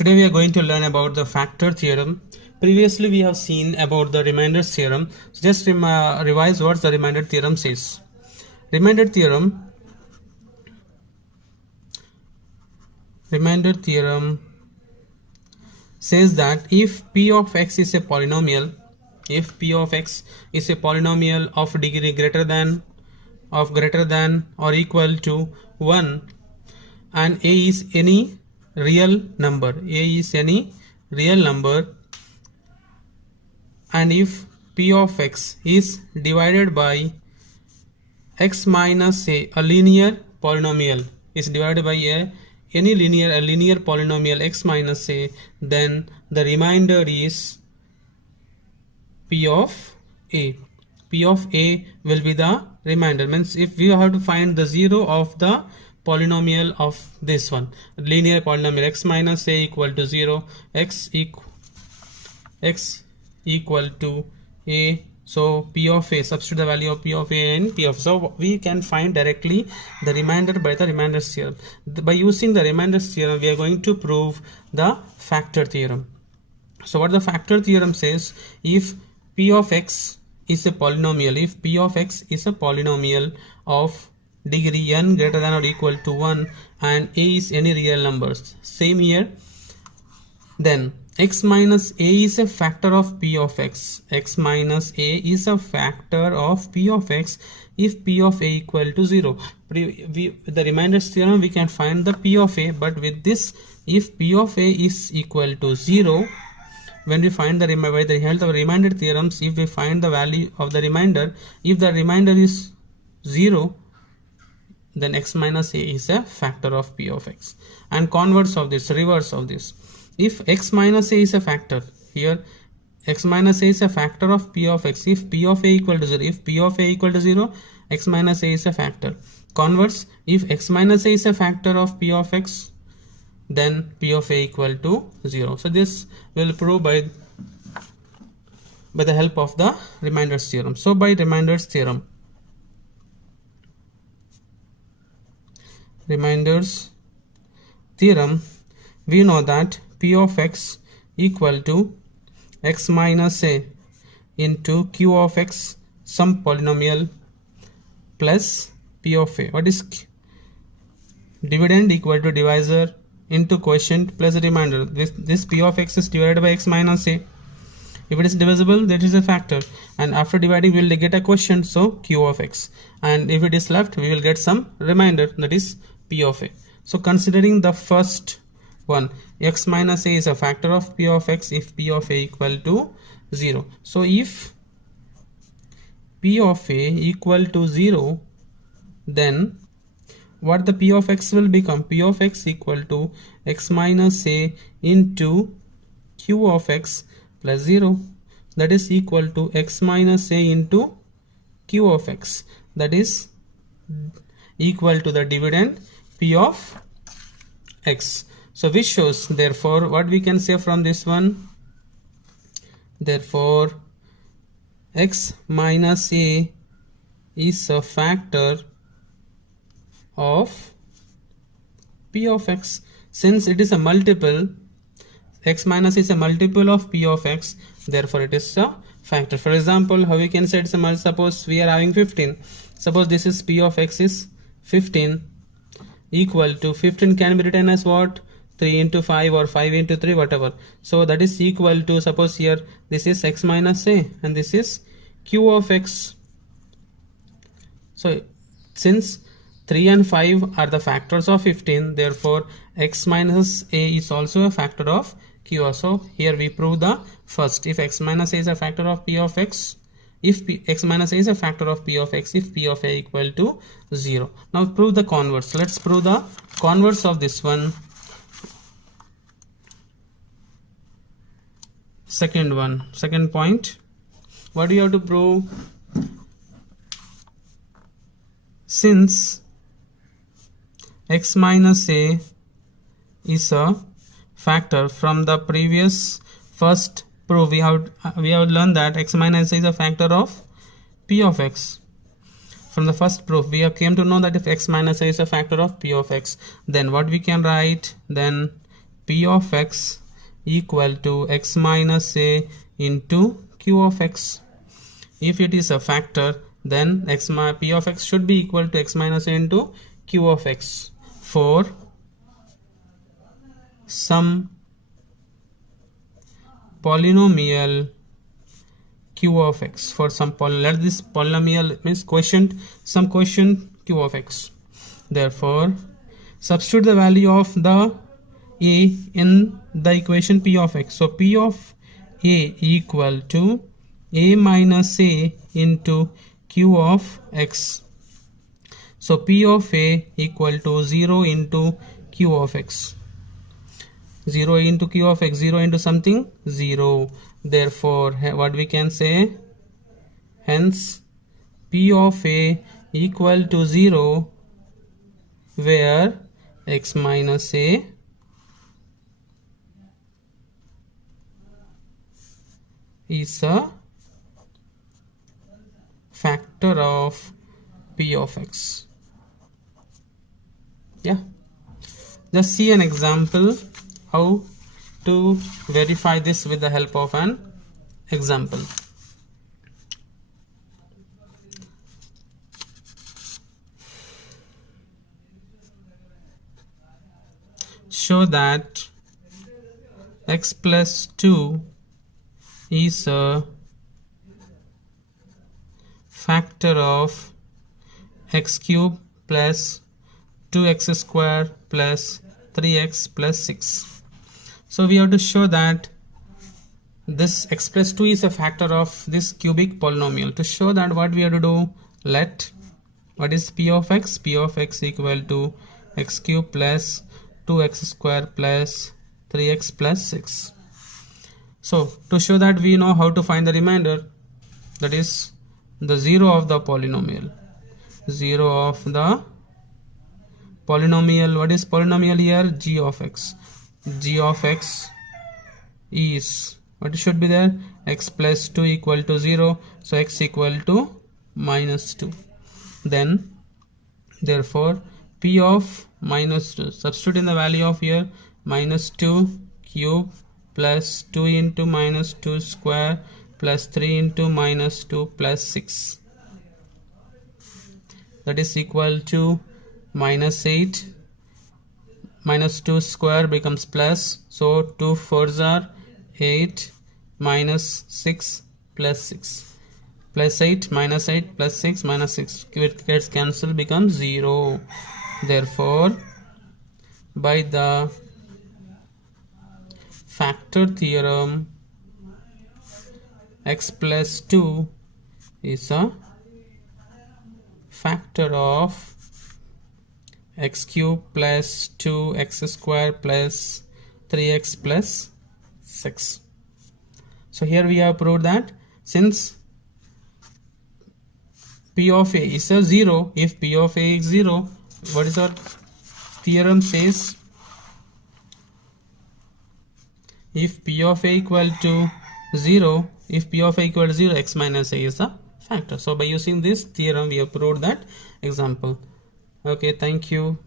Today we are going to learn about the factor theorem. Previously we have seen about the remainder theorem. So just revise what the remainder theorem says. Remainder theorem says that if p of x is a polynomial, of degree greater than or equal to 1 and a is any real number, and if p of x is divided by x minus a linear polynomial any linear polynomial x minus a, then the remainder is p of a. P of a will be the remainder. Means if we have to find the zero of the polynomial of this one, linear polynomial x minus a equal to 0, x equal to a, so p of a, substitute the value of p of a in p of, so we can find directly the remainder by the remainder theorem. By using the remainder theorem we are going to prove the factor theorem. So what the factor theorem says, if p of x is a polynomial, of degree n greater than or equal to 1 and a is any real numbers, same here, then x minus a is a factor of p of x. X minus a is a factor of p of x if p of a equal to 0. The remainder theorem we can find the p of a, but with this, if p of a is equal to 0, when we find by the help of remainder theorems, if we find the value of the remainder, if the remainder is 0, then x minus a is a factor of p of x. And reverse of this, if x minus a is a factor, here x minus a is a factor of p of x if p of a equal to 0. If p of a equal to 0, x minus a is a factor. Converse, if x minus a is a factor of p of x, then p of a equal to 0. So this will prove by the help of the remainder theorem. So by remainder theorem, we know that p of x equal to x minus a into q of x, some polynomial, plus p of a. What is dividend equal to divisor into quotient plus remainder. This p of x is divided by x minus a. If it is divisible, that is a factor, and after dividing we will get a quotient, so q of x, and if it is left we will get some remainder, that is p of a. So considering the first one, x minus a is a factor of p of x if p of a equal to 0. So if p of a equal to 0, then what the p of x will become? P of x equal to x minus a into q of x plus 0, that is equal to x minus a into q of x, that is equal to the dividend p of x. So which shows, therefore, what we can say from this one, therefore x minus a is a factor of p of x. Since it is a multiple, x minus is a multiple of p of x, therefore it is a factor. For example, how we can say it's a multiple? Suppose we are having 15. Suppose this is p of x is 15, equal to 15 can be written as what? 3 into 5 or 5 into 3, whatever. So that is equal to, suppose here this is x minus a and this is q of x. So since 3 and 5 are the factors of 15, therefore x minus a is also a factor of q. So here we prove the first, if x minus a is a factor of p of x, x minus a is a factor of p of x if p of a equal to 0. Now prove the converse. Let's prove the converse of this one. Second point, what do you have to prove? Since x minus a is a factor, from the previous first proof we have learned that x minus a is a factor of p of x. From the first proof we have came to know that if x minus a is a factor of p of x, then what we can write? Then P of x equal to x minus a into q of x. If it is a factor, then P of x should be equal to x minus a into q of x for some polynomial q of x. For some let this polynomial means quotient, some quotient q of x. Therefore, substitute the value of the a in the equation p of x. So p of a equal to a minus a into q of x. So p of a equal to 0 into q of x. 0 into q of x, 0 into something, 0. Therefore, what we can say, hence p of a equal to 0 where x minus a is a factor of p of x. Yeah, just see an example how to verify this with the help of an example. Show that x plus 2 is a factor of x cube plus 2x square plus 3x plus 6. So we have to show that this x plus 2 is a factor of this cubic polynomial. To show that, what we have to do, let what is p of x? P of x equal to x cube plus 2x square plus 3x plus 6. So to show that, we know how to find the remainder, that is the 0 of the polynomial. 0 of the polynomial. What is polynomial here? G of x. G of x is, what should be there? X plus 2 equal to 0. So x equal to minus 2. Then therefore p of minus 2, substitute in the value of here, minus 2 cube plus 2 into minus 2 square plus 3 into minus 2 plus 6, that is equal to minus 8. Minus 2 square becomes plus, so 2 4s are 8 minus 6 plus 6 plus 8 minus 8 plus 6 minus 6 gets cancelled, becomes 0. Therefore, by the factor theorem, x plus 2 is a factor of x cube plus 2x square plus 3x plus 6. So here we have proved that since p of a is a 0, if p of a is 0, what is our theorem says? If p of a equal to 0, if p of a equal to 0, x minus a is a factor. So by using this theorem, we have proved that example. Okay, thank you.